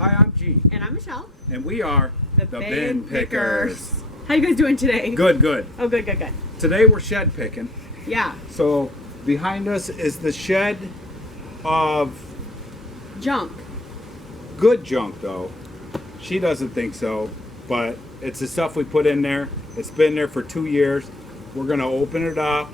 Hi, I'm Gene. And I'm Michelle. And we are The Bin Pickers. How you guys doing today? Good, good. Oh, good, good, good. Today we're shed picking. Yeah. So behind us is the shed of Junk. good junk, though. She doesn't think so, but it's the stuff we put in there. It's been there for 2 years. We're going to open it up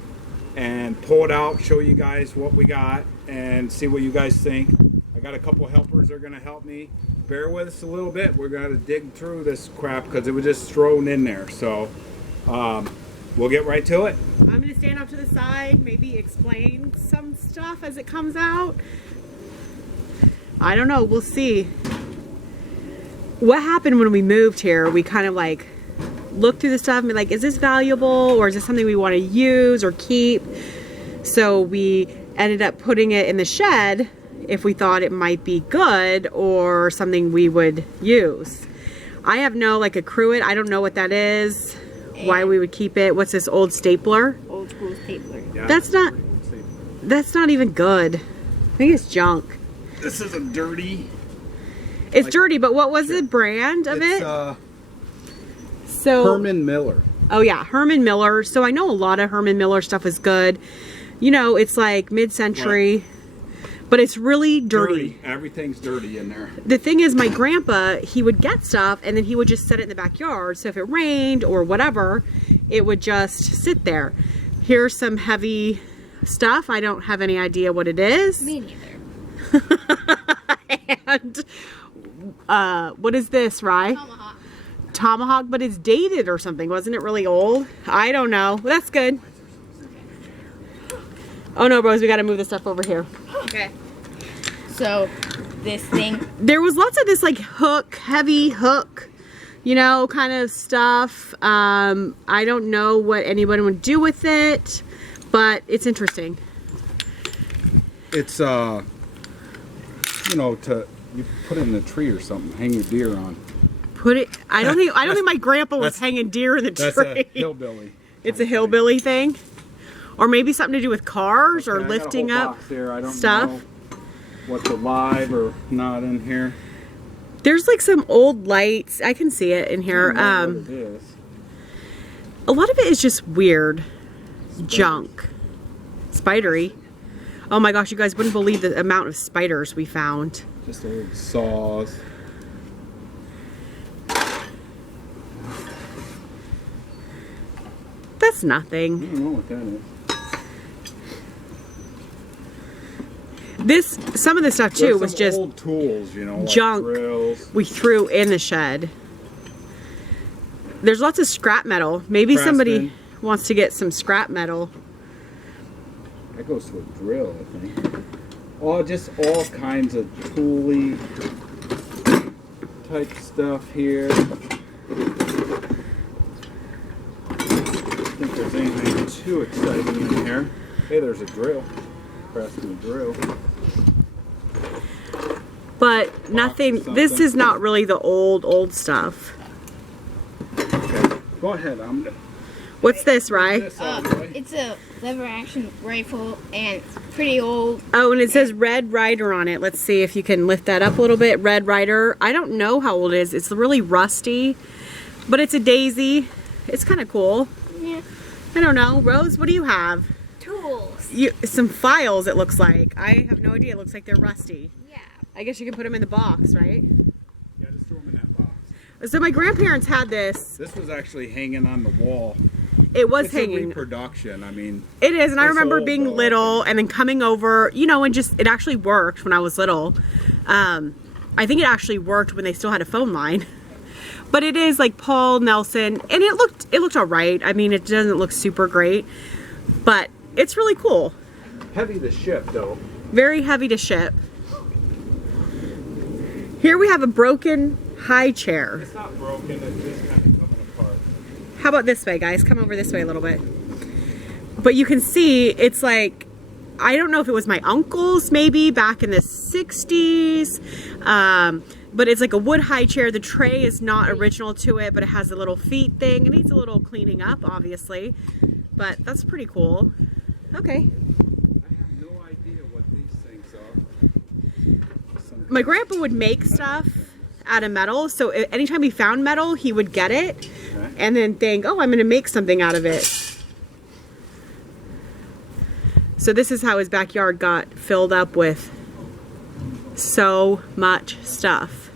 and pull it out, show you guys what we got, and see what you guys think. I got a couple helpers that are going to help me. Bear with us a little bit. We're going to dig through this crap because it was just thrown in there. So we'll get right to it. I'm going to stand off to the side, maybe explain some stuff as it comes out. I don't know. We'll see. What happened when we moved here? We kind of like looked through the stuff and be like, is this valuable or is this something we want to use or keep? So we ended up putting it in the shed if we thought it might be good or something we would use. I have no like a cruet. I don't know what that is. Why we would keep it. What's this old stapler? Old school stapler. Yeah. That's not even good. I think it's junk. This is a dirty. It's dirty, but what was the brand of it? So Herman Miller. Oh yeah, Herman Miller. So I know a lot of Herman Miller stuff is good. You know, it's like mid-century, but it's really dirty. Everything's dirty in there. The thing is, my grandpa, he would get stuff and then he would just set it in the backyard. So if it rained or whatever, it would just sit there. Here's some heavy stuff. I don't have any idea what it is. Me neither. And what is this, Rye? Tomahawk. Tomahawk, but it's dated or something. Wasn't it really old? I don't know. That's good. Oh no, bros, we gotta move this stuff over here. Okay. So, this thing. There was lots of this like hook, heavy hook, you know, kind of stuff. I don't know what anyone would do with it, but it's interesting. It's you know, you put it in a tree or something, hang your deer on. Put it. I don't think my grandpa was hanging deer in the tree. That's a hillbilly. It's a hillbilly thing, or maybe something to do with cars or Okay, I got a lifting whole up box there. I don't stuff. know what's alive or not in here. There's like some old lights. I can see it in here. I don't know what it is. A lot of it is just weird junk. Spidery. Oh my gosh, you guys wouldn't believe the amount of spiders we found. Just old saws. That's I nothing. don't know what that is. Some of the stuff too There's was some just old tools, you know, like junk drills. we threw in the shed. There's lots of scrap metal. Maybe somebody wants to get some scrap metal. That goes to a drill, I think. Oh, just all kinds of tooly type stuff here. I don't think there's anything too exciting in here. Hey, there's a drill. Craftsman drill. But nothing, this something. is not really the old stuff. Okay, go ahead. What's this, Rye? It's a lever action rifle and it's pretty old. Oh, and it says Red Ryder on it. Let's see if you can lift that up a little bit. Red Ryder. I don't know how old it is. It's really rusty, but it's a daisy. It's kind of cool. Yeah. I don't know. Rose, what do you have? Tools. Some files, it looks like. I have no idea. It looks like they're rusty. Yeah. I guess you can put them in the box, right? Yeah, just throw them in that box. So my grandparents had this. This was actually hanging on the wall. It was It's hanging. a reproduction. I mean, It is, and I It's remember old, being though. little and then coming over, you know, and just, it actually worked when I was little. I think it actually worked when they still had a phone line. But it is like Paul Nelson, and it looked all right. I mean, it doesn't look super great, but it's really cool. heavy to ship, though. Very heavy to ship. Here we have a broken high chair. It's not broken. It's just kind of coming apart. How about this way, guys? Come over this way a little bit. But you can see it's like, I don't know if it was my uncle's maybe back in the 60s. But it's like a wood high chair. The tray is not original to it, but it has a little feet thing. It needs a little cleaning up, obviously. But that's pretty cool. Okay. I have no idea what these things are. My grandpa would make stuff out of metal. So anytime he found metal, he would get it Okay. and then think, oh, I'm going to make something out of it. So this is how his backyard got filled up with so much stuff.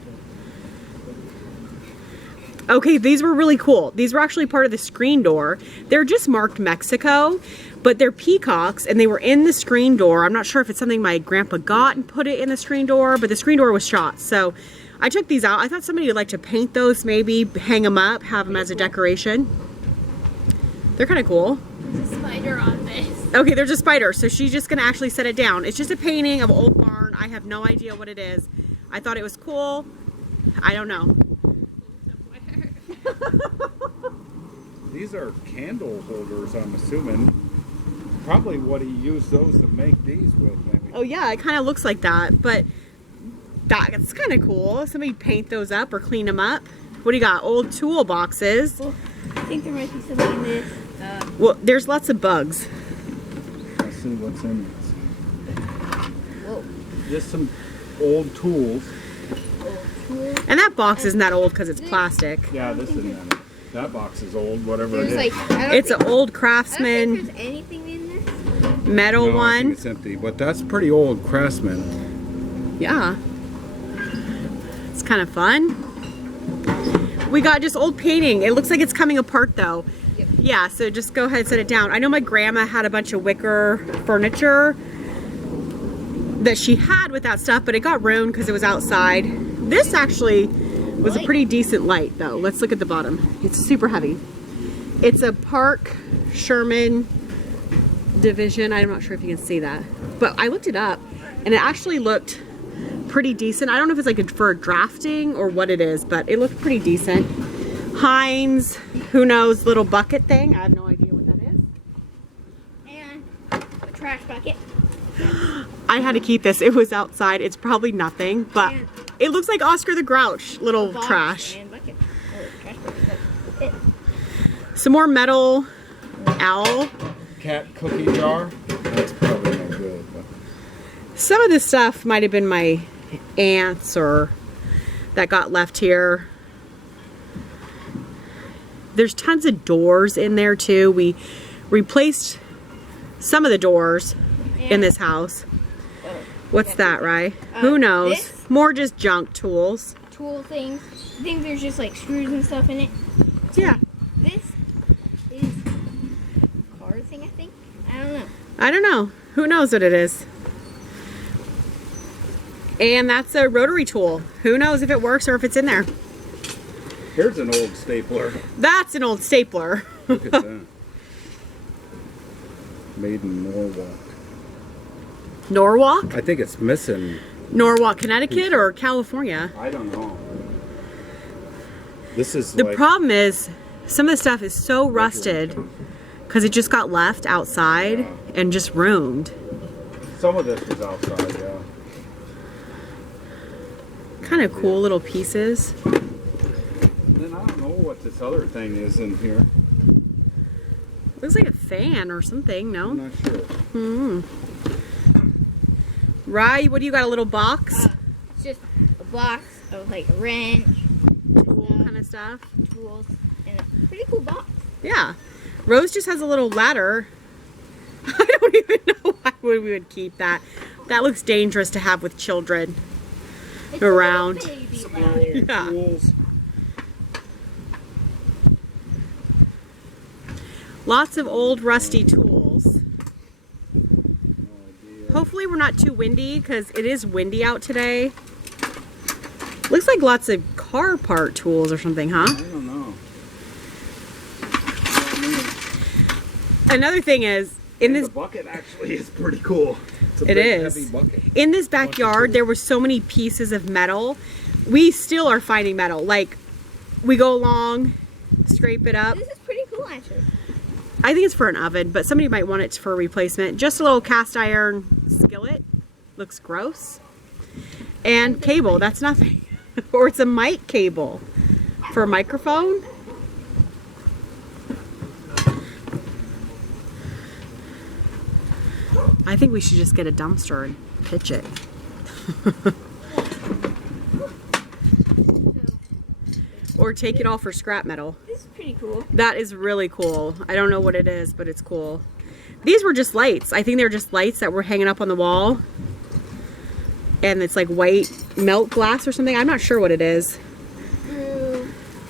Okay, these were really cool. These were actually part of the screen door. They're just marked Mexico, but they're peacocks and they were in the screen door. I'm not sure if it's something my grandpa got and put it in the screen door, but the screen door was shot. So I took these out. I thought somebody would like to paint those, maybe hang them up, have them as a decoration. They're kind of cool. There's a spider on this. Okay, there's a spider, so she's just gonna actually set it down. It's just a painting of an old barn. I have no idea what it is. I thought it was cool. I don't know. These are candle holders, I'm assuming. Probably what he used those to make these with, maybe. Oh yeah, it kind of looks like that, but that's kind of cool. Somebody paint those up or clean them up. What do you got? Old toolboxes. Well, I think there might be something in this. Well, there's lots of bugs. Let's see what's in this. Whoa. Just some old tools. Tools. And that box isn't that old because it's plastic. Yeah, this isn't that. That box is old, whatever There's it is. like, I don't It's think, an old I don't Craftsman think there's anything in this. metal No, I think one. it's empty, but that's pretty old Craftsman. Yeah. It's kind of fun. We got just old painting. It looks like it's coming apart though. Yep. Yeah, so just go ahead and set it down. I know my grandma had a bunch of wicker furniture that she had with that stuff, but it got ruined because it was outside. This actually was a pretty decent light though. Let's look at the bottom. It's super heavy. It's a Park Sherman division. I'm not sure if you can see that, but I looked it up and it actually looked pretty decent. I don't know if it's like for drafting or what it is, but it looked pretty decent. Heinz, who knows, little bucket thing. I have no idea what that is. And a trash bucket. I had to keep this. It was outside. It's probably nothing, but And it looks like Oscar the Grouch, little box trash. And bucket. Oh, trash bucket. That's it. Some more metal owl. Cat cookie jar. That's probably no good. But Some of this stuff might have been my aunt's or that got left here. There's tons of doors in there too. We replaced some of the doors in this house. Oh, What's that, Rye? Who knows? this? More just junk tools. tool things. I think there's just like screws and stuff in it. Yeah. This is a car thing, I think. I don't know. I don't know. Who knows what it is? And that's a rotary tool. Who knows if it works or if it's in there? here's an old stapler. That's an old stapler. Look at that. Made in Norwalk. Norwalk? I think it's missing. Norwalk, Connecticut or California? I don't know. This is The like problem is some of the stuff is so rusted because it just got left outside and just ruined. some of this is outside. Yeah. Kind of cool little pieces. Then I don't know what this other thing is in here. Looks like a fan or something, no? I'm not sure. Rye, what do you got? A little box? It's just a box of like a wrench, Tool kind of stuff. tools, and a pretty cool box. Yeah. Rose just has a little ladder. I don't even know why we would keep that. That looks dangerous to have with children. It's Around. A little baby ladder. Yeah. Tools. Lots of old rusty tools. No idea. Hopefully we're not too windy because it is windy out today. Looks like lots of car part tools or something, huh? I don't know. Another thing is, in The this bucket actually is pretty cool. It's a It big, is. heavy bucket. in this backyard, there were so many pieces of metal. We still are finding metal. Like, we go along, scrape it up. This is pretty cool, actually. I think it's for an oven, but somebody might want it for a replacement. Just a little cast iron skillet. Looks gross. And cable, that's nothing. Or it's a mic cable for a microphone. I think we should just get a dumpster and pitch it. Or take it all for scrap metal. This is pretty cool. That is really cool. I don't know what it is, but it's cool. These were just lights. I think they're just lights that were hanging up on the wall. And it's like white melt glass or something. I'm not sure what it is.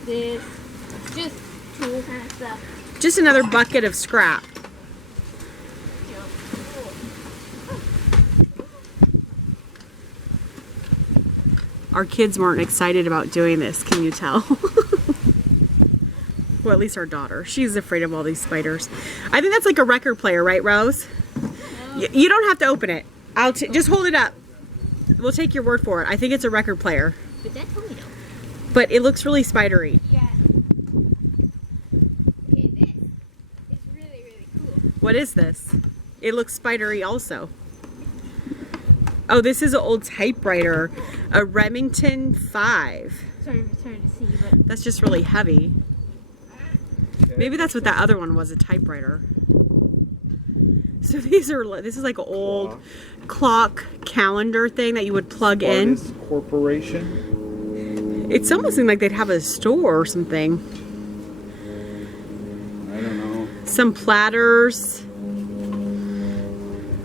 This. Just tool kind of stuff. Just another bucket of scrap. Our kids weren't excited about doing this, can you tell? Well, at least our daughter. She's afraid of all these spiders. I think that's like a record player, right, Rose? You don't have to open it. Just hold it up. We'll take your word for it. I think it's a record player. But that told me no. But it looks really spidery. Yeah. Okay, this is really, really cool. What is this? It looks spidery also. Oh, this is an old typewriter. A Remington 5. Sorry, it's hard to see, but That's just really heavy. Maybe that's what that other one was, a typewriter. So this is like an old clock calendar thing that you would plug in. Artist Corporation. It's almost like they'd have a store or something. I don't know. Some platters.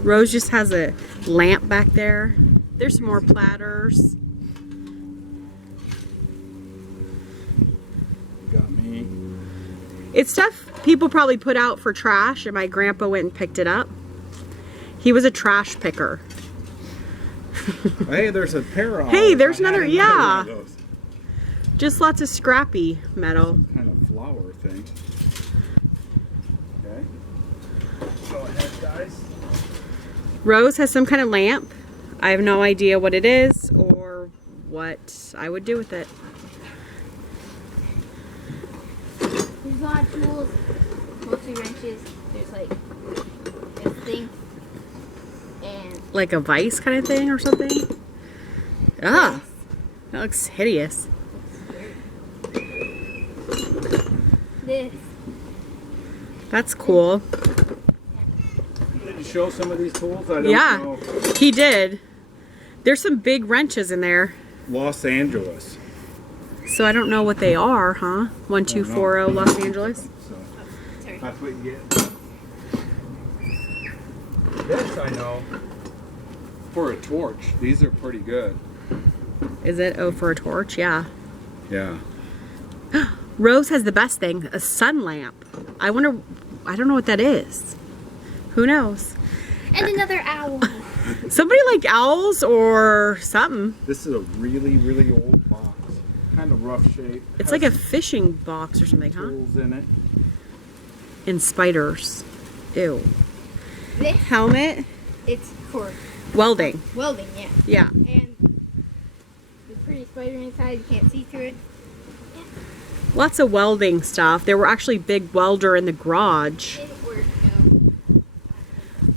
Rose just has a lamp back there. There's some more platters. Got me. It's stuff people probably put out for trash, and my grandpa went and picked it up. He was a trash picker. Hey, there's a pair of. Hey, there's I had another- one yeah. of those. Just lots of scrappy metal. Kind of flower thing. Okay. Go ahead, guys. Rose has some kind of lamp. I have no idea what it is or what I would do with it. there's a lot of tools, mostly wrenches. There's like this thing, and Like a vice kind of thing or something. Ah, that looks hideous. this. That's cool. Did you show some of these tools? I don't Yeah, know. he did. There's some big wrenches in there. Los Angeles. So I don't know what they are, huh? 1240 Los Angeles. So Sorry. that's what you get. This I know. For a torch. These are pretty good. Is it? Oh, for a torch? Yeah. Yeah. Rose has the best thing, a sun lamp. I wonder, I don't know what that is. Who knows? And another owl. Somebody like owls or something. This is a really, really old box. Kind of rough shape. It's Has like a fishing box or something, huh? tools in it. And spiders. Ew. This, Helmet. it's for Welding. welding, yeah. Yeah. And the pretty spider inside, you can't see through it. Lots of welding stuff. There were actually big welder in the garage. Didn't work, no.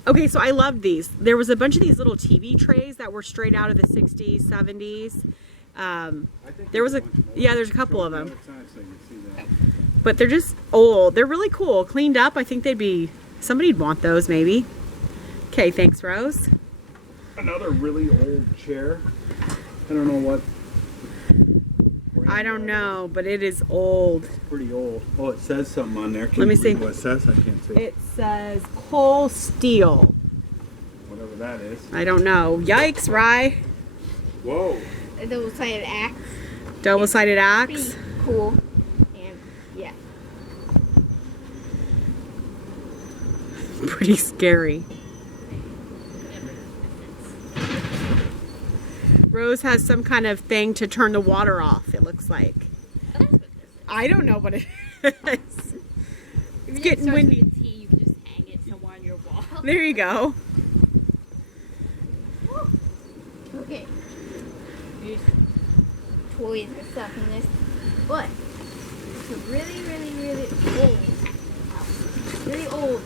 Okay, so I loved these. There was a bunch of these little TV trays that were straight out of the 60s, 70s. I think There was a, bunch more. yeah, there's a couple of Show them. the other side so you can see that. But they're just old. They're really cool. Cleaned up. I think they'd be, somebody'd want those maybe. Okay, thanks, Rose. Another really old chair. I don't know what. I don't know, but it is old. Pretty old. Oh, it says something on there. Can Let me you see. read what it says? I can't see. It says Cole Steel. Whatever that is. I don't know. Yikes, Rye. Whoa. A double-sided axe. Double-sided axe. Pretty cool. And, yeah. Pretty scary. Rose has some kind of thing to turn the water off, it looks like. Oh, that's what this is. I don't know what it is. It's getting windy. You can just hang it somewhere on your wall. There you go. Okay. There's toys and stuff in this. But it's a really, really, really old house. Really old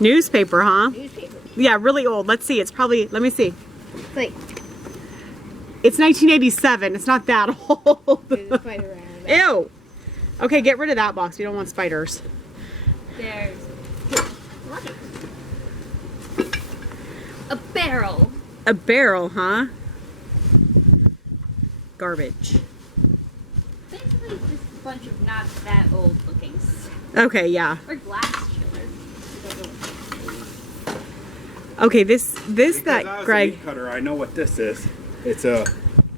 Newspaper, huh? newspaper. Yeah, really old. Let's see. It's probably, let me see. It's like It's 1987. It's not that old. there's a spider around it. Ew. Okay, get rid of that box. We don't want spiders. There's look it. A barrel. A barrel, huh? Garbage. This Probably just a bunch of not that old looking Okay, yeah. or glass chillers. Okay, this Because I that was a Greg. meat cutter, I know what this is. It's a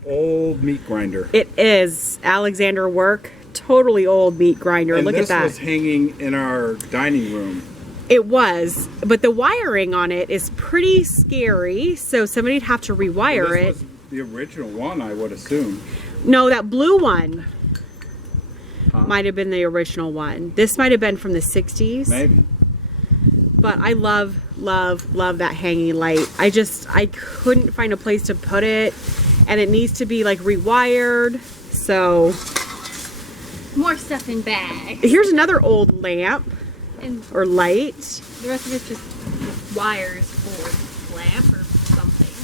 old meat grinder. It is Alexander Work. Totally old meat grinder. And Look this at that. was hanging in our dining room. It was, but the wiring on it is pretty scary. So somebody'd have to rewire it. This was the original one, I would assume. No, that blue one Huh? might have been the original one. This might have been from the 60s. Maybe. But I love that hanging light. I couldn't find a place to put it, and it needs to be like rewired. So More stuff in bags. here's another old lamp And or light the rest of it's just wires for lamp or something.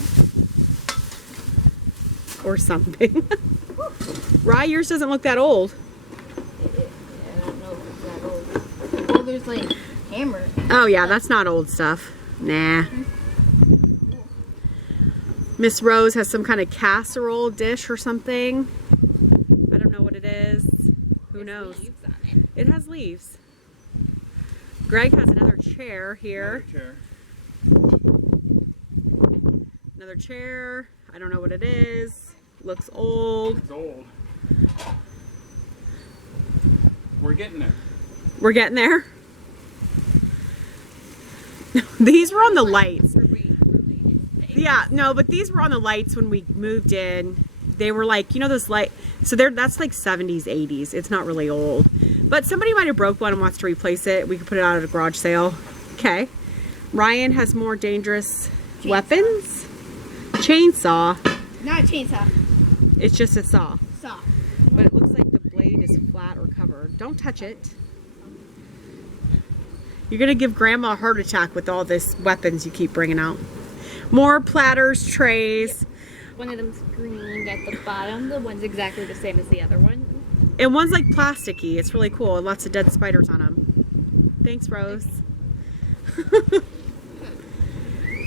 or something. Rye, yours doesn't look that old. I don't know if it's that old. Oh, there's like hammer. Oh yeah, that's not old stuff. Nah. Miss Rose has some kind of casserole dish or something. I don't know what it is. Who knows? Leaves on it. It has leaves. Greg has another chair here. Another chair. Another chair. I don't know what it is. Looks old. It's old. We're getting there. We're getting there. These were on the lights. Yeah, no, but these were on the lights when we moved in. They were like, you know, those light. So that's like 70s, 80s. It's not really old. But somebody might have broke one and wants to replace it. We could put it out at a garage sale. Okay. Ryan has more dangerous weapons. Chainsaw. Not a chainsaw. It's just a saw. Saw. But it looks like the blade is flat or covered. Don't touch it. You're going to give Grandma a heart attack with all this weapons you keep bringing out. More platters, trays. One of them's green at the bottom. The one's exactly the same as the other one. And one's like plasticky. It's really cool. And lots of dead spiders on them. Thanks, Rose.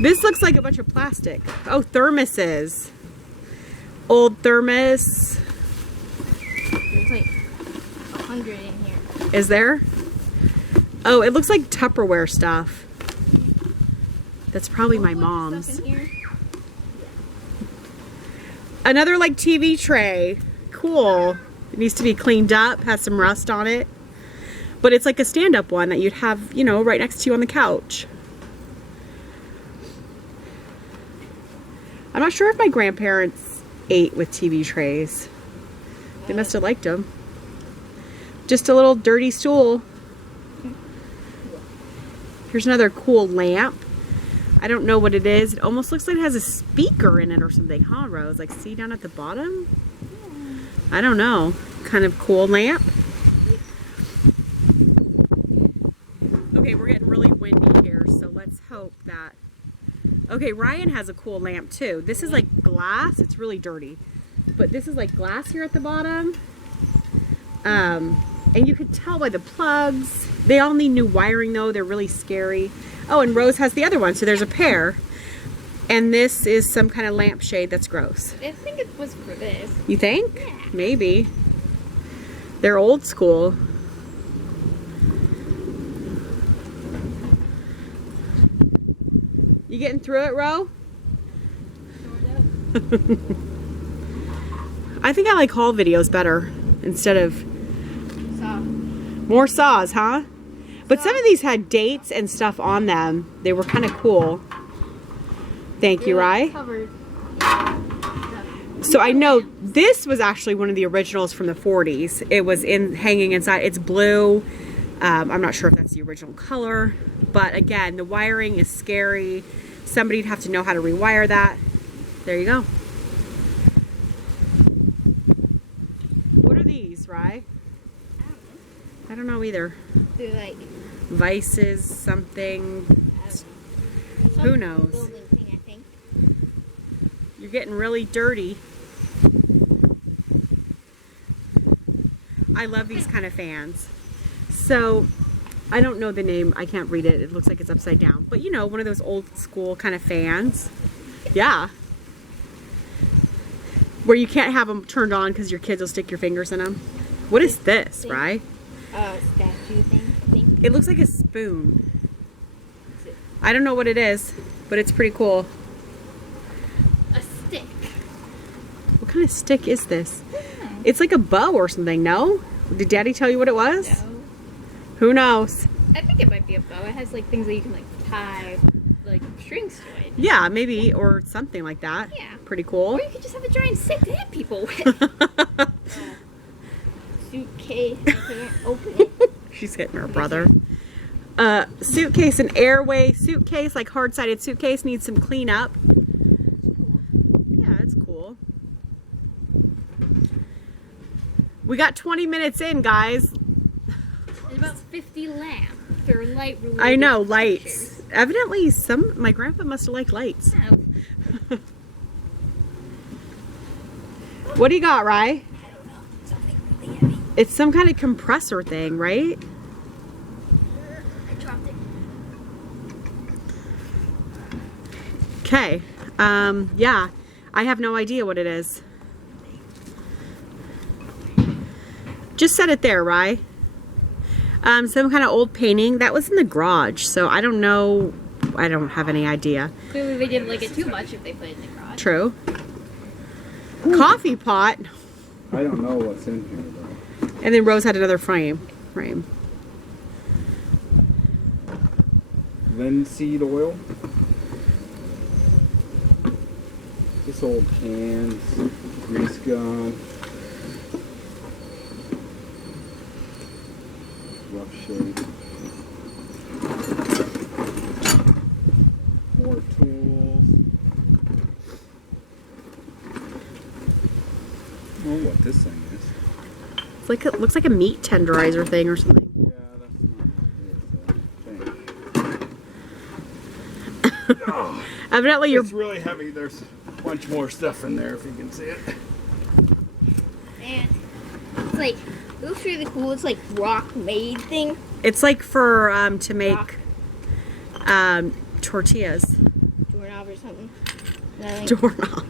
This looks like a bunch of plastic. Oh, thermoses. Old thermos. There's like 100 in here. Is there? Oh, it looks like Tupperware stuff. That's probably my mom's. Stuff in here. Another like TV tray. Cool. It needs to be cleaned up, has some rust on it. But it's like a stand-up one that you'd have, you know, right next to you on the couch. I'm not sure if my grandparents ate with TV trays. They must have liked them. Just a little dirty stool. Here's another cool lamp. I don't know what it is. It almost looks like it has a speaker in it or something, huh, Rose? Like, see down at the bottom? I don't know. Kind of cool lamp. Okay, we're getting really windy here, so let's hope that... Okay, Ryan has a cool lamp, too. This is like glass. It's really dirty. But this is like glass here at the bottom. And you could tell by the plugs. They all need new wiring, though. They're really scary. Oh, and Rose has the other one, so there's a pair. And this is some kind of lampshade that's gross. I think it was for this. You think? Yeah. Maybe. They're old school. You getting through it, Ro? I think I like haul videos better instead of Saw. more saws, huh? But some of these had dates and stuff on them. They were kind of cool. Thank you, Rye. Covered. So I know this was actually one of the originals from the 40s. It was hanging inside. It's blue. I'm not sure if that's the original color. But again, the wiring is scary. Somebody'd have to know how to rewire that. There you go. What are these, Rye? I don't know either. They're like Vices, something. Who knows? building thing, I think. You're getting really dirty. I love these kind of fans. So, I don't know the name. I can't read it. It looks like it's upside down. But you know, one of those old school kind of fans. Yeah. Where you can't have them turned on because your kids will stick your fingers in them. What is this, right? Statue thing, I think. It looks like a spoon. I don't know what it is, but it's pretty cool. A stick. What kind of stick is this? It's like a bow or something, no? Did Daddy tell you what it was? No. Who knows? I think it might be a bow. It has like things that you can like tie like strings to it. Yeah, maybe, or something like that. Yeah. Pretty cool. Or you could just have a giant stick to hit people with. Suitcase. I can't open it. She's hitting her brother. Suitcase, an airway suitcase, like hard-sided suitcase, needs some cleanup. Yeah, it's cool. We got 20 minutes in, guys. There's about 50 lamps. They're light related. I know, lights. pictures. Evidently, my grandpa must have liked lights. Yeah. What do you got, Rye? I don't know. Something really heavy. It's some kind of compressor thing, right? I dropped it. Okay. Yeah. I have no idea what it is. Just set it there, Rye. Some kind of old painting. That was in the garage, so I don't know. I don't have any idea. Clearly they didn't like it too much if they put it in the garage. True. Coffee pot. I don't know what's in here though. And then Rose had another frame. Linseed oil. Just old cans, grease gun. Rough shape. More tools. Oh, what this thing is. It's like it looks like a meat tenderizer thing or something. Yeah, that's not it. Oh, Evidently, you're. it's really heavy. There's a bunch more stuff in there if you can see it. And it's like, it looks really cool. It's like rock made thing. It's like for to make Rock. tortillas. Doorknob or something. And I think Doorknob.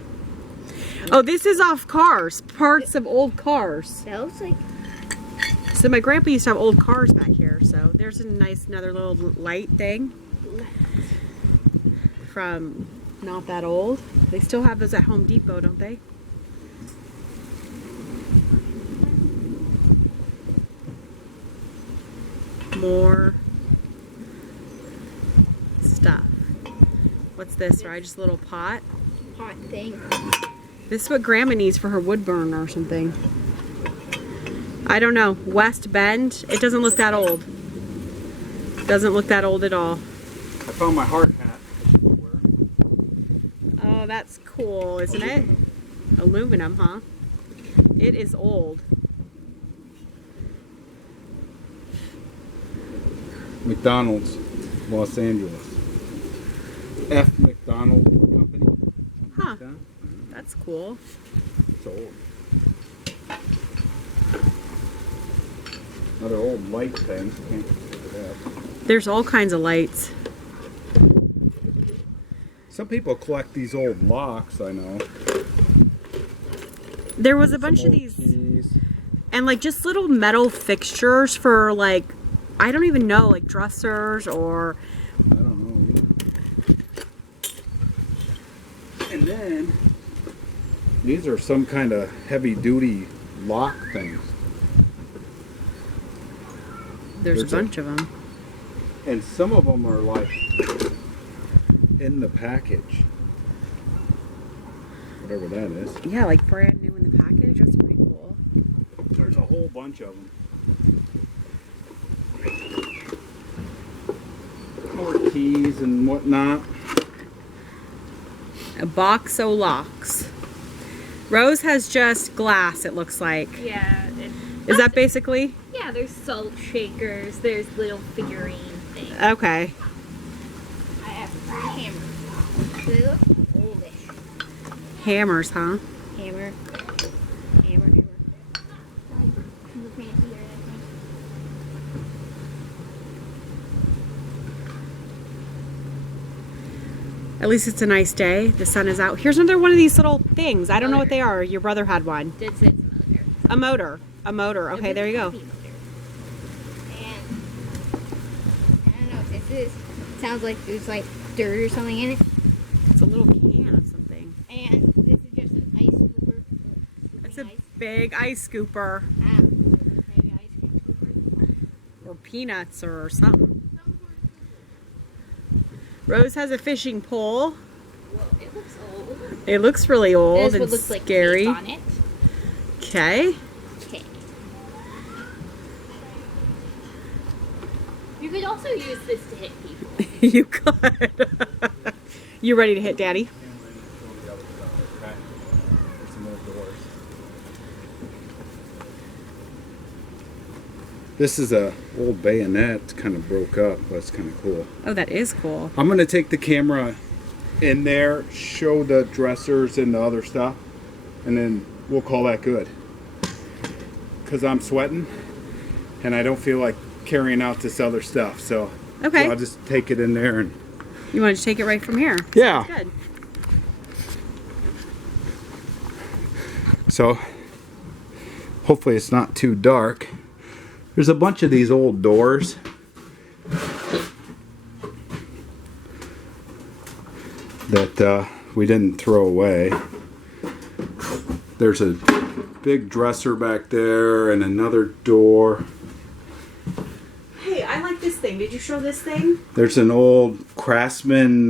Oh, this is off cars. Parts of old cars. that looks like So my grandpa used to have old cars back here. So there's a nice another little light thing from not that old. They still have those at Home Depot, don't they? More stuff. What's this, right? Just a little pot. hot thing. This is what Grandma needs for her wood burn or something. I don't know. West Bend. It doesn't look that old. Doesn't look that old at all. I found my hard hat. Oh, that's cool, isn't it? Aluminum, huh? It is old. McDonald's, Los Angeles. F. McDonald Company. Huh. That's cool. It's old. Another old light thing. Can't get that. There's all kinds of lights. Some people collect these old locks, I know. There was a bunch Some of old these, keys. and like just little metal fixtures for like, I don't even know, like dressers or. I don't know either. And then these are some kind of heavy duty lock things. There's a There's a- bunch of them. And some of them are like in the package. Whatever that is. Yeah, like brand new in the package. That's pretty cool. There's a whole bunch of them. More keys and whatnot. A box o' locks. Rose has just glass, it looks like. Yeah. Is that basically? Yeah, there's salt shakers, there's little figurine things. Okay. I have 3 hammers. They look oldish. Hammers, huh? Hammer. Hammer. Like, fancier, I think. At least it's a nice day. The sun is out. Here's another one of these little things. I don't know what they are. Your brother had one. It's a motor. A motor. A motor. Okay, there you go. And I don't know if this is. Sounds like there's like dirt or something in it. It's a little can of something. And this is just an ice scooper. It's a big ice scooper. Maybe ice cream scooper. Or peanuts or something. Rose has a fishing pole. Whoa, it looks old. It looks really old This and would look like scary. tape on it. Okay. Okay. You could also use this to hit people. You could. You ready to hit Daddy? This is a old bayonet. It's kind of broke up, but it's kind of cool. Oh, that is cool. I'm gonna take the camera in there, show the dressers and the other stuff, and then we'll call that good. Cause I'm sweating, and I don't feel like carrying out this other stuff. So, Okay. so I'll just take it in there and. You want to take it right from here? Yeah. Good. So, hopefully it's not too dark. There's a bunch of these old doors. That we didn't throw away. There's a big dresser back there and another door. Hey, I like this thing. Did you show this thing? There's an old Craftsman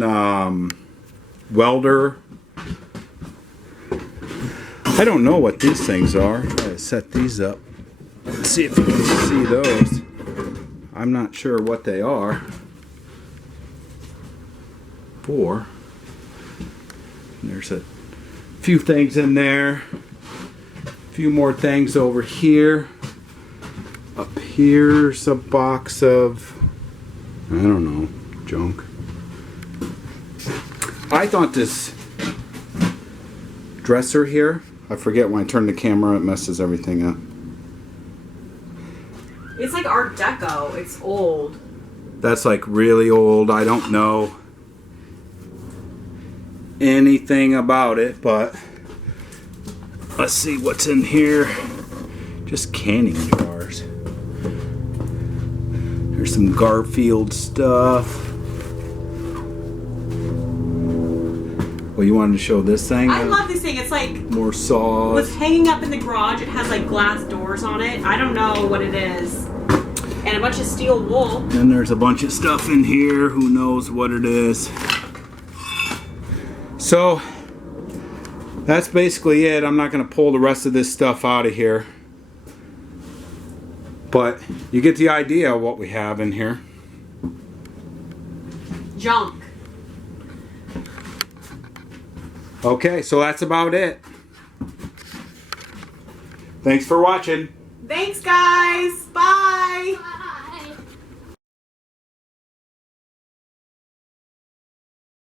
welder. I don't know what these things are. I gotta set these up. Let's see if you can see those. I'm not sure what they are. For. There's a few things in there. A few more things over here. Up here's a box of, I don't know, junk. I thought this dresser here, I forget when I turn the camera, it messes everything up. It's like Art Deco. It's old. That's like really old. I don't know anything about it, but let's see what's in here. Just canning jars. There's some Garfield stuff. Well, you wanted to show this thing? I love this thing. It's like More saws. what's hanging up in the garage. It has like glass doors on it. I don't know what it is. And a bunch of steel wool. Then there's a bunch of stuff in here. Who knows what it is? So that's basically it. I'm not going to pull the rest of this stuff out of here. But you get the idea of what we have in here. Junk. Okay, so that's about it. Thanks for watching. Thanks, guys.